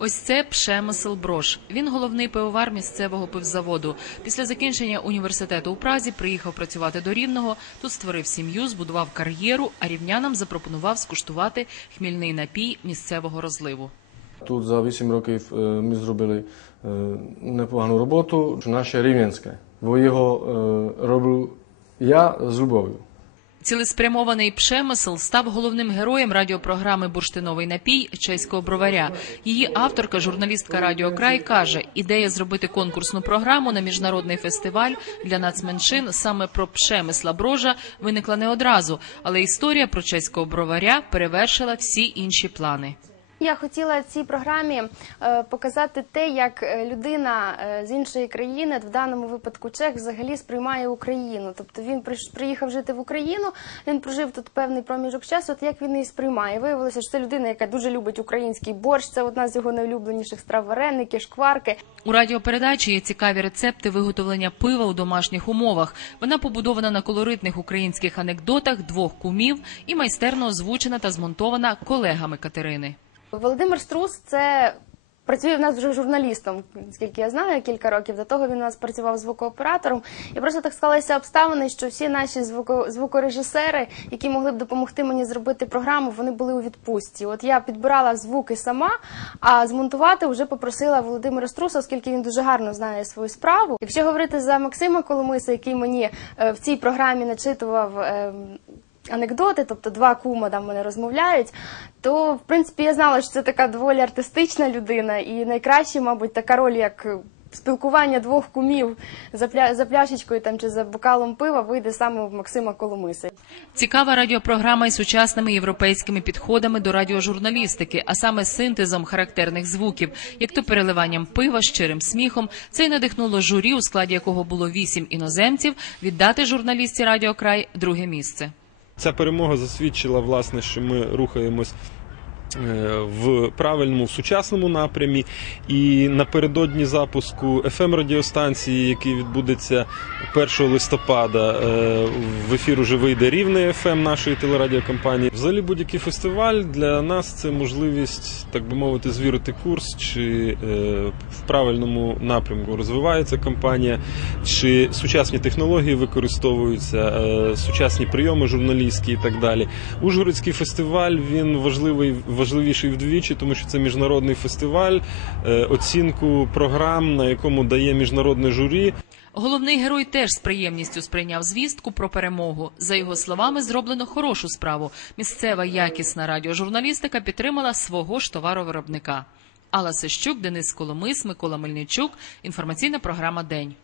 Ось це Пшемисл Брош. Він головний пивовар місцевого пивзаводу. Після закінчення університету у Празі приїхав працювати до Рівного. Тут створив сім'ю, збудував кар'єру, а рівнянам запропонував скуштувати хмільний напій місцевого розливу. Тут за 8 років е, ми зробили е, непогану роботу, наше рівненське. Бо його е, роблю я з любов'ю. Цілеспрямований Пшемисл став головним героєм радіопрограми Бурштиновий напій чеського броваря. Її авторка, журналістка Радіо Край, каже: ідея зробити конкурсну програму на міжнародний фестиваль для нацменшин саме про Пшемисла Брожа виникла не одразу, але історія про чеського броваря перевершила всі інші плани. Я хотіла цій програмі е, показати те, як е, людина е, з іншої країни, в даному випадку чех, взагалі сприймає Україну. Тобто він приїхав жити в Україну, він прожив тут певний проміжок часу. От як він її сприймає? Виявилося, що це людина, яка дуже любить український борщ. Це одна з його найулюбленіших страв вареники, шкварки. У радіопередачі є цікаві рецепти виготовлення пива у домашніх умовах. Вона побудована на колоритних українських анекдотах двох кумів і майстерно озвучена та змонтована колегами Катерини. Володимир Струс це. Працює в нас вже журналістом, скільки я знаю, кілька років до того він у нас працював звукооператором. І просто так склалися обставини, що всі наші звуко, звукорежисери, які могли б допомогти мені зробити програму, вони були у відпустці. От я підбирала звуки сама, а змонтувати вже попросила Володимира Струса, оскільки він дуже гарно знає свою справу. Якщо говорити за Максима Коломиса, який мені е, в цій програмі начитував. е, анекдоти, тобто два кума там вони розмовляють, то в принципі я знала, що це така доволі артистична людина, і найкраще, мабуть, така роль, як спілкування двох кумів за, пля... за пляшечкою там чи за бокалом пива, вийде саме в Максима Коломиса. Цікава радіопрограма із сучасними європейськими підходами до радіожурналістики, а саме синтезом характерних звуків, як то переливанням пива, щирим сміхом. Це й надихнуло журі, у складі якого було вісім іноземців, віддати журналістці Радіокрай друге місце. Ця перемога засвідчила, власне, що ми рухаємось в правильному в сучасному напрямі. І напередодні запуску fm радіостанції, який відбудеться 1 листопада, е, в ефір уже вийде рівне FM нашої телерадіокомпанії. Взагалі будь-який фестиваль для нас це можливість, так би мовити, звірити курс, чи е, в правильному напрямку розвивається компанія, чи сучасні технології використовуються, е, сучасні прийоми журналістські і так далі. Ужгородський фестиваль він важливий, важливіший вдвічі, тому що це міжнародний фестиваль, е, оцінку програм, на якому дає міжнародне журі. Головний герой теж з приємністю сприйняв звістку про перемогу. За його словами, зроблено хорошу справу. Місцева якісна радіожурналістика підтримала свого ж товаровиробника. Алла Сищук, Денис Коломис, Микола Мельничук. Інформаційна програма День.